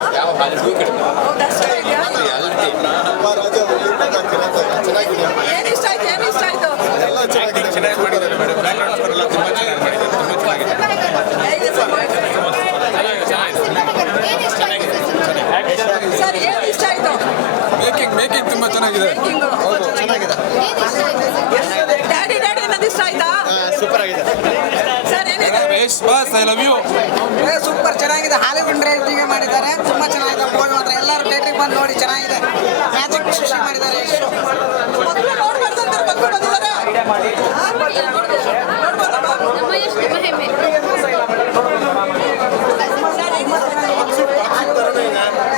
ಯಾವ ಹಾಲಿಗೂ ಕಡಿಮೆ ಏನು ಇಷ್ಟ ಆಯ್ತು ಏನು ಇಷ್ಟ ಆಯ್ತು ಎಲ್ಲ ಚೆನ್ನಾಗಿ ಮಾಡಿದ್ದಾರೆ ಮೇಡಮ್. ಬ್ಯಾಕ್ ಟ್ರಾನ್ಸ್ಫರ್ ಎಲ್ಲ ತುಂಬ ಚೆನ್ನಾಗಿ ಮಾಡಿದ್ದಾರೆ, ತುಂಬ ಚೆನ್ನಾಗಿದೆ. ಸರ್ ಏನು ಇಷ್ಟ ಆಯ್ತು? ಮೇಕಿಂಗ್ ತುಂಬ ಚೆನ್ನಾಗಿದೆ. ಹೌದು ಚೆನ್ನಾಗಿದೆ. ಡ್ಯಾಡಿ ಅನ್ನೋದು ಇಷ್ಟ ಆಯ್ತಾ? ಸೂಪರ್ ಆಗಿದೆ ಸರ್ ಏನಿದೆ? Boss I love you. Super ಚೆನ್ನಾಗಿದೆ. ಹಾಲಿವುಡ್ ರೇಟಿಗೆ ಮಾಡಿದ್ದಾರೆ, ತುಂಬಾ ಚೆನ್ನಾಗಿದೆ. ಬೋರ್ಡ್ ಮಾತ್ರ ಎಲ್ಲರೂ ಥಿಯೇಟ್ರಿಗೆ ಬಂದು ನೋಡಿ, ಚೆನ್ನಾಗಿದೆ. ಮ್ಯಾಜಿಕ್ ಸೃಷ್ಟಿ ಮಾಡಿದ್ದಾರೆ. ಮಕ್ಕಳು ನೋಡ್ಬಾರ್ದಂತಾರೆ, ಮಕ್ಕಳು ಬಂದಿದ್ದಾರೆ.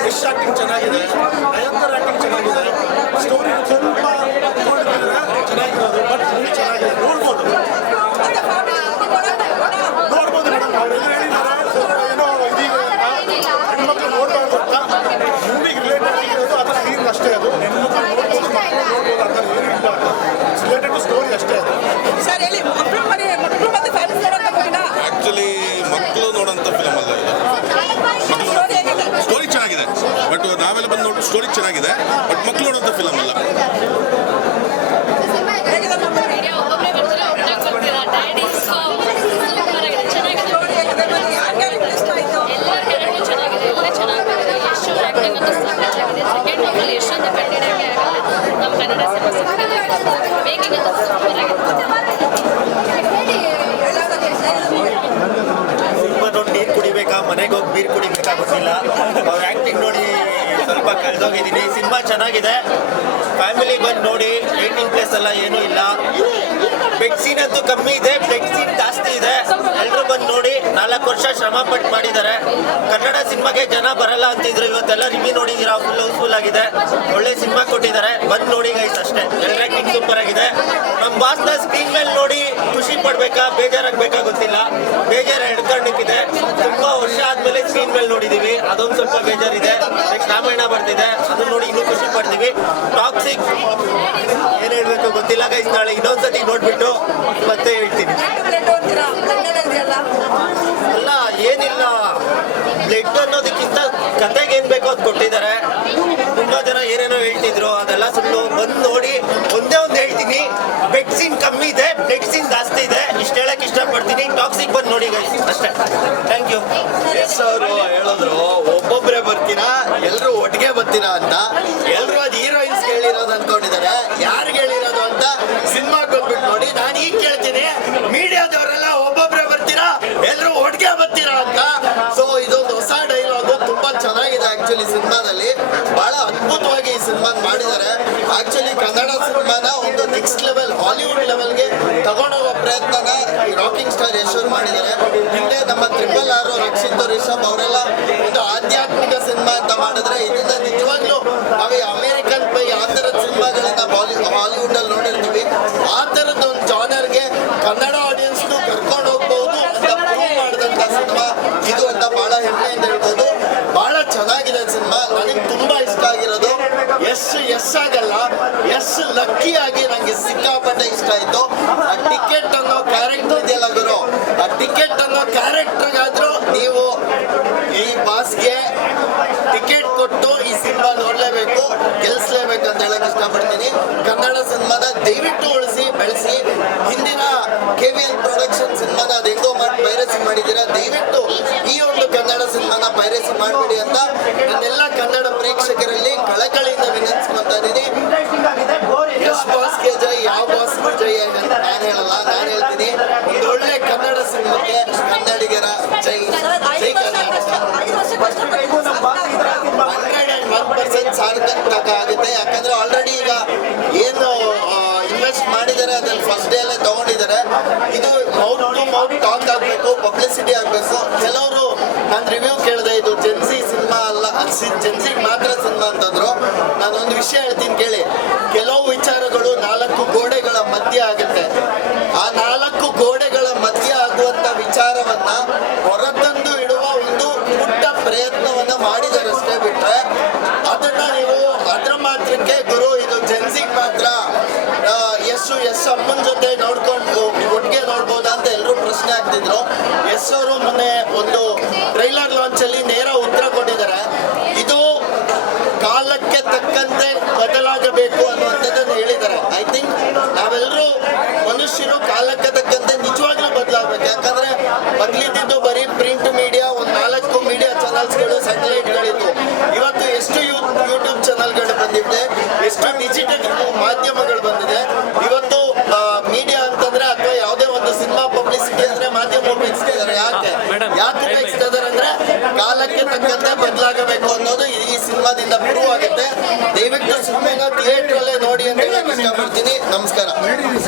ಫಿಶ್ ಆಕ್ಟಿಂಗ್ ಚೆನ್ನಾಗಿದೆ, ಭಯಂಕರ ಆಕ್ಟಿಂಗ್ ಚೆನ್ನಾಗಿದೆ, ಸ್ಟೋರಿ ಸ್ವಲ್ಪ ಚೆನ್ನಾಗಿರೋದು ಬಟ್ ಚೆನ್ನಾಗಿದೆ. ನೋಡ್ಬೋದು ಮೇಡಮ್. ಅವರೆಲ್ಲ ಹೇಳಿದ್ದಾರೆ ಸ್ವಲ್ಪ ಏನೋ ಇದೀಗ ಹೆಣ್ಮಕ್ಳು ನೋಡ್ಬಾರ್ದು ಅಂತ. ಮೂವಿಗೆ ರಿಲೇಟೆಡ್ ಆಗಿರೋದು ಅದರ ಸೀನ್ ಅಷ್ಟೇ. ಅದು ಹೆಣ್ಮಕ್ಳು ನೋಡ್ಬೋದು, ನೋಡ್ಬೋದು ಅಂತ ಏನಿಲ್ಲ. ರಿಲೇಟೆಡ್ ಟು ಸ್ಟೋರಿ ಅಷ್ಟೇ ಅದು. ಸರ್ ಹೇಳಿ, ಮಕ್ಕಳು ಮತ್ತೆ ಫ್ಯಾಮಿಲಿ ನೋಡೋಂಥ ಮೂವಿನಾ? ಆಕ್ಚುಲಿ ಮಕ್ಕಳು ನೋಡೋಂಥ ಫಿಲಮ್ ಅಲ್ಲ ಇದು. ಸ್ಟೋರಿ ಹೇಗಿದೆ? ಸ್ಟೋರಿ ಚೆನ್ನಾಗಿದೆ ಬಟ್ ನಾವೆಲ್ಲ ಬಂದು ನೋಡಿ ಸ್ಟೋರಿ ಚೆನ್ನಾಗಿದೆ ಬಟ್ ಮಕ್ಕಳು ನೋಡೋಂಥ ಫಿಲಮ್ ಅಲ್ಲ. ಹೇಗಿದೆ ನಮ್ಮ ಮೂವಿ? ಒಬ್ಬೊಬ್ಬರೇ ಬರ್ತಾರೆ, ಒಬ್ಬರೇ ಕೊಡ್ತೀರಾ. ಡ್ಯಾಡಿ ಸೂಪರ್ ಆಗಿದೆ, ಚೆನ್ನಾಗಿದೆ. ಸ್ಟೋರಿ ಹೇಗಿದೆ? ಮತ್ತೆ ಯಾರ ಕ್ಯಾರೆಕ್ಟರ್ ಇಷ್ಟ ಆಯ್ತು? ಎಲ್ಲರ ಕ್ಯಾರೆಕ್ಟರ್ ಚೆನ್ನಾಗಿದೆ, ಎಲ್ಲ ಚೆನ್ನಾಗಿದೆ. ಯಶ್ ಆ್ಯಕ್ಟಿಂಗ್ ಅಂತೂ ಸಖತ್ತಾಗಿದೆ. ಸೆಕೆಂಡ್ ಹಾಫಲ್ಲಿ ಎಷ್ಟೊಂದು ಕಂಡಿಡೋಕ್ಕೆ ಆಗಲ್ಲ. ನಮ್ಮ ಕನ್ನಡ ಸಿನಿಮಾ ಸಖತ್ತಾಗಿದೆ. ಮೇಕಿಂಗ್ ಅಂತೂ ಸೂಪರ್ ಆಗಿದೆ. ಸಿನಿಮಾ ನೋಡಿ ನೀರು ಕುಡಿಬೇಕಾ, ಮನೆಗೆ ಹೋಗಿ ನೀರು ಕುಡಿಬೇಕಾ ಗೊತ್ತಿಲ್ಲ. ಅವ್ರ ಆ್ಯಕ್ಟಿಂಗ್ ನೋಡಿ ಸ್ವಲ್ಪ ಕಳೆದೋಗಿದ್ದೀನಿ. ಸಿನಿಮಾ ಚೆನ್ನಾಗಿದೆ, ಫ್ಯಾಮಿಲಿ ಬಂದು ನೋಡಿ. 18+ ಎಲ್ಲ ಏನೂ ಇಲ್ಲ. ಬೆಡ್ ಸೀನ್ ಅಂತೂ ಕಮ್ಮಿ ಇದೆ, ಬೆಡ್ ಸೀನ್ ಜಾಸ್ತಿ ಇದೆ. ಎಲ್ಲರೂ ಬಂದು ನೋಡಿ. 4 ವರ್ಷ ಶ್ರಮ ಪಟ್ಟು ಮಾಡಿದ್ದಾರೆ. ಕನ್ನಡ ಸಿನಿಮಾಗೆ ಜನ ಬರಲ್ಲ ಅಂತಿದ್ರು, ಇವತ್ತೆಲ್ಲ ರಿವ್ಯೂ ನೋಡಿದ್ದೀರಾ, ಫುಲ್ ಹೌಸ್ಫುಲ್ ಆಗಿದೆ. ಒಳ್ಳೆ ಸಿನಿಮಾ ಕೊಟ್ಟಿದ್ದಾರೆ, ಬಂದು ನೋಡಿ ಗೈಸ್ ಅಷ್ಟೇ. ಎಲ್ಲರ ಆ್ಯಕ್ಟಿಂಗ್ ಸೂಪರ್ ಆಗಿದೆ. ನಮ್ಮ ಬಾಸ್ನ ಸ್ಕ್ರೀನ್ ಮೇಲೆ ನೋಡಿ ಖುಷಿ ಪಡ್ಬೇಕಾ ಬೇಜಾರಾಗಬೇಕಾ ಗೊತ್ತಿಲ್ಲ. ಬೇಜಾರು ಹಿಡ್ಕೊಂಡಿಕ್ಕಿದೆ. ತುಂಬ ವರ್ಷ ಆದಮೇಲೆ ಸ್ಕ್ರೀನ್ ಮೇಲೆ ನೋಡಿದ್ದೀವಿ, ಅದೊಂದು ಸ್ವಲ್ಪ ಬೇಜಾರಿದೆ. ನೆಕ್ಸ್ಟ್ ರಾಮಾಯಣ ಬರ್ತಿದೆ, ಅದನ್ನ ನೋಡಿ ಇನ್ನೂ ಖುಷಿ ಪಡ್ತೀವಿ. ಟಾಕ್ಸಿಕ್ ಏನು ಹೇಳಬೇಕು ಗೊತ್ತಿಲ್ಲ ಗೈಸ್. ನಾಳೆ ಇನ್ನೊಂದ್ಸತಿ ನೋಡ್ಬಿಟ್ಟು ಮತ್ತೆ ಹೇಳ್ತೀನಿ. ಬ್ಲಡ್ ಅಂತೀರಾ? ಕನ್ನಡ ಇದೆಯಲ್ಲ? ಅಲ್ಲ ಏನಿಲ್ಲ, ಬ್ಲಡ್ ಅನ್ನೋದಕ್ಕಿಂತ ಕತೆಗೆ ಏನ್ ಬೇಕೋ ಅದು ಕೊಟ್ಟಿದ್ದಾರೆ. ತುಂಬಾ ಜನ ಏನೇನೋ ಹೇಳ್ತಿದ್ರು, ಅದೆಲ್ಲ ಸುಳ್ಳು. ಬಂದು ನೋಡಿ. ಒಂದೇ ಒಂದು ಹೇಳ್ತೀನಿ, ಬೆಡ್ ಸೀನ್ ಕಮ್ಮಿ ಇದೆ, ಬ್ಲಡ್ ಸೀನ್ ಜಾಸ್ತಿ ಇದೆ. ಇಷ್ಟು ಹೇಳಕ್ ಇಷ್ಟಪಡ್ತೀನಿ. ಟಾಕ್ಸಿಕ್ ಬಂದು ನೋಡಿ ಗೈಸ್ ಅಷ್ಟೇ. Thank you. ಎಸ್ ಅವರು ಹೇಳಿದ್ರು ಒಬ್ಬೊಬ್ಬರೇ ಬರ್ತೀರಾ, ಎಲ್ಲರೂ ಒಟ್ಟಿಗೆ ಬರ್ತೀರಾ ಅಂತ. ಎಲ್ಲರೂ ಅದು ಹೀರೋಯಿನ್ಸ್ ಹೇಳಿರೋದು ಅನ್ಕೊಂಡಿದ್ದಾರೆ. ಯಾರಿಗೆ ಹೇಳಿರೋದು ಅಂತ ಸಿನಿಮಾಗೆ ಬಂದ್ಬಿಟ್ಟು ನೋಡಿ. ನಾನು ಈಗ ಕೇಳ್ತೀನಿ, ಮೀಡಿಯಾದವರೆಲ್ಲ ಒಬ್ಬೊಬ್ಬರೇ ಬರ್ತೀರಾ, ಎಲ್ಲರೂ ಒಟ್ಟಿಗೆ ಬರ್ತೀರಾ ಅಂತ. ಸೊ ಇದೊಂದು ಹೊಸ ಡೈಲಾಗು, ತುಂಬಾ ಚೆನ್ನಾಗಿದೆ. ಆಕ್ಚುಲಿ ಸಿನಿಮಾದಲ್ಲಿ ಬಹಳ ಅದ್ಭುತವಾಗಿ ಈ ಸಿನಿಮಾ ಮಾಡಿದ್ದಾರೆ. ಆಕ್ಚುಲಿ ಕನ್ನಡ ಸಿನಿಮಾನ ಒಂದು ನೆಕ್ಸ್ಟ್ ಲೆವೆಲ್, ಹಾಲಿವುಡ್ ಲೆವೆಲ್ಗೆ ತಗೊಂಡೋಗೋ ಪ್ರಯತ್ನನ ಈ ರಾಕಿಂಗ್ ಸ್ಟಾರ್ ಯಶ್ ಅವ್ರು ಮಾಡಿದ್ದಾರೆ. ಹಿಂದೆ ನಮ್ಮ RRR, ರಕ್ಷಿತ್ ರಿಷಬ್ ಅವರೆಲ್ಲ ಒಂದು ಆಧ್ಯಾತ್ಮಿಕ ಸಿನಿಮಾ ಅಂತ ಮಾಡಿದ್ರೆ, ಇದನ್ನ ನಿಜವಾಗ್ಲೂ ನಾವು ಅಮೆರಿಕನ್ ಪೈ ಆ ಥರದ ಸಿನಿಮಾಗಳನ್ನ ಹಾಲಿವುಡ್ ಅಲ್ಲಿ ನೋಡಿರ್ತೀವಿ. ಆ ಥರದ ಒಂದು ಜಾನರ್ಗೆ ಕನ್ನಡ ಆಡಿಯನ್ಸ್ನು ಕರ್ಕೊಂಡು ಹೋಗ್ಬಹುದು ಅಂತ ಪ್ರೂವ್ ಮಾಡಿದಂಥ ಸಿನಿಮಾ ಇದು ಅಂತ ಬಹಳ ಹೆಮ್ಮೆಯಿಂದ ಹೇಳ್ಬೋದು. ಬಹಳ ಚೆನ್ನಾಗಿದೆ ಸಿನಿಮಾ. ನನಗೆ ತುಂಬಾ ಇಷ್ಟ ಆಗಿರೋದು ಎಸ್ ಆಗಲ್ಲ, ಎಸ್ ಲಕ್ಕಿ ಆಗಿ ನಂಗೆ ಸಿಕ್ಕಾಪಟ್ಟೆ ಇಷ್ಟ ಆಯ್ತು. ಆ ಟಿಕೆಟ್ ಅನ್ನೋ ಕ್ಯಾರೆಕ್ಟರ್ ಇದೆಯಲ್ಲ ಗುರು, ಆ ಟಿಕೆಟ್ ಅನ್ನೋ ಕ್ಯಾರೆಕ್ಟರ್ಗಾದ್ರೂ ನೀವು ಈ ಬಾಸ್ಗೆ ಟಿಕೆಟ್ ಕೊಟ್ಟು ಈ ಸಿನಿಮಾ ನೋಡ್ಲೇಬೇಕು, ಗೆಲ್ಸ್ಲೇಬೇಕು ಅಂತ ಹೇಳಕ್ ಇಷ್ಟಪಡ್ತೀನಿ. ಕನ್ನಡ ಸಿನಿಮಾನ ದಯವಿಟ್ಟು ಉಳಿಸಿ ಬೆಳೆಸಿ. ಹಿಂದಿನ KVL ಪ್ರೊಡಕ್ಷನ್ ಸಿನಿಮಾನ ಅದು ಹೆಂಗೋ ಮಾಡಿ ಪೈರಸಿ ಮಾಡಿದ್ದೀರಾ, ದಯವಿಟ್ಟು ಈ ಒಂದು ಕನ್ನಡ ಸಿನಿಮಾನ ಪೈರಸಿ ಮಾಡಬೇಡಿ ಅಂತ ನನ್ನೆಲ್ಲ ಕನ್ನಡ ಪ್ರೇಕ್ಷಕರಲ್ಲಿ ಕಳಕಳಿಯಿಂದ ವಿನಂತಿಸ್ಕೊಂತ ಇದ್ದೀನಿ. ಎಸ್ ಬಾಸ್ಗೆ ಜೈ, ಯಾವ ಬಾಸ್ಗೂ ಜೈ ಅಂತ ನಾನು ಹೇಳಲ್ಲ, ನಾನು ಹೇಳ್ತೀನಿ ಒಂದು ಒಳ್ಳೆ ಕನ್ನಡ ಸಿನಿಮಾಕ್ಕೆ ಕನ್ನಡಿಗರ ಜೈ, ಜೈ ಕರ್ನಾಟಕ. 101% ಸಾರ್ಥಕ ಆಗುತ್ತೆ. ಯಾಕಂದ್ರೆ ಆಲ್ರೆಡಿ ಈಗ ಏನು ಇನ್ವೆಸ್ಟ್ ಮಾಡಿದ್ದಾರೆ ಅದನ್ನ ಫಸ್ಟ್ ಡೇ ಅಲ್ಲೇ ತಗೊಂಡಿದ್ದಾರೆ. ಇದು ಮೌತ್ ಟು ಮೌತ್ ಟಾಕ್ ಆಗಬೇಕು, ಪಬ್ಲಿಸಿಟಿ ಆಗಬೇಕು. ಕೆಲವರು ನಾನು ರಿವ್ಯೂ ಕೇಳಿದೆ, ಇದು ಜೆನ್ಸಿ ಸಿನಿಮಾ ಅಲ್ಲ, ಜೆನ್ಸಿಗೆ ಮಾತ್ರ ಸಿನಿಮಾ ಅಂತಂದ್ರು. ನಾನೊಂದು ವಿಷಯ ಹೇಳ್ತೀನಿ ಕೇಳಿ. ಕೆಲವು ವಿಚಾರಗಳು 4 ಗೋಡೆಗಳ ಮಧ್ಯೆ ಆಗುತ್ತೆ. ಆ 4 ಗೋಡೆಗಳ ಮಧ್ಯೆ ಆಗುವಂತ ವಿಚಾರವನ್ನ ಹೊರತಂದು ಇಡುವ ಒಂದು ಪುಟ್ಟ ಪ್ರಯತ್ನವನ್ನ ಮಾಡಿದ್ದಾರೆ ಅಷ್ಟೇ. ಬಿಟ್ರೆ ಅದನ್ನ ನೀವು ಅದ್ರ ಮಾತ್ರಕ್ಕೆ ಗುರು ಇದು ಜೆನ್ಸಿಗೆ ಮಾತ್ರ, ಎಸ್ ಅಮ್ಮನ ಜೊತೆ ನೋಡ್ಕೊಂಡು ಒಟ್ಟಿಗೆ ನೋಡ್ಬೋದಾ ಅಂತ ಎಲ್ಲರೂ ಪ್ರಶ್ನೆ ಆಗ್ತಿದ್ರು. ಎಸ್ ಅವರು ಮೊನ್ನೆ ಒಂದು ಟ್ರೈಲರ್ ಲಾಂಚ್ ಅಲ್ಲಿ ನೇರ ಉತ್ತರ ಕೊಟ್ಟಿದ್ದಾರೆ. ಎಷ್ಟು ಡಿಜಿಟಲ್ ಮಾಧ್ಯಮಗಳು ಬಂದಿದೆ ಇವತ್ತು. ಮೀಡಿಯಾ ಅಂತಂದ್ರೆ ಅಥವಾ ಯಾವುದೇ ಒಂದು ಸಿನಿಮಾ ಪಬ್ಲಿಸಿಟಿ ಅಂದ್ರೆ ಮಾಧ್ಯಮ ಉಪಯೋಗಿಸ್ತಾ ಇದಾರೆ. ಯಾಕೆ ಉಪಯೋಗಿಸ್ತಾ ಇದಾರೆ ಅಂದ್ರೆ ಕಾಲಕ್ಕೆ ತಕ್ಕಂತೆ ಬದಲಾಗಬೇಕು ಅನ್ನೋದು ಈ ಸಿನಿಮಾದಿಂದ ಪ್ರೂವ್ ಆಗುತ್ತೆ. ದಯವಿಟ್ಟು ಸಿನಿಮಾನ ಥಿಯೇಟರ್ ಅಲ್ಲೇ ನೋಡಿ ಅಂತ ಹೇಳಕ್ ಇಷ್ಟಪಡ್ತೀನಿ. ನಮಸ್ಕಾರ.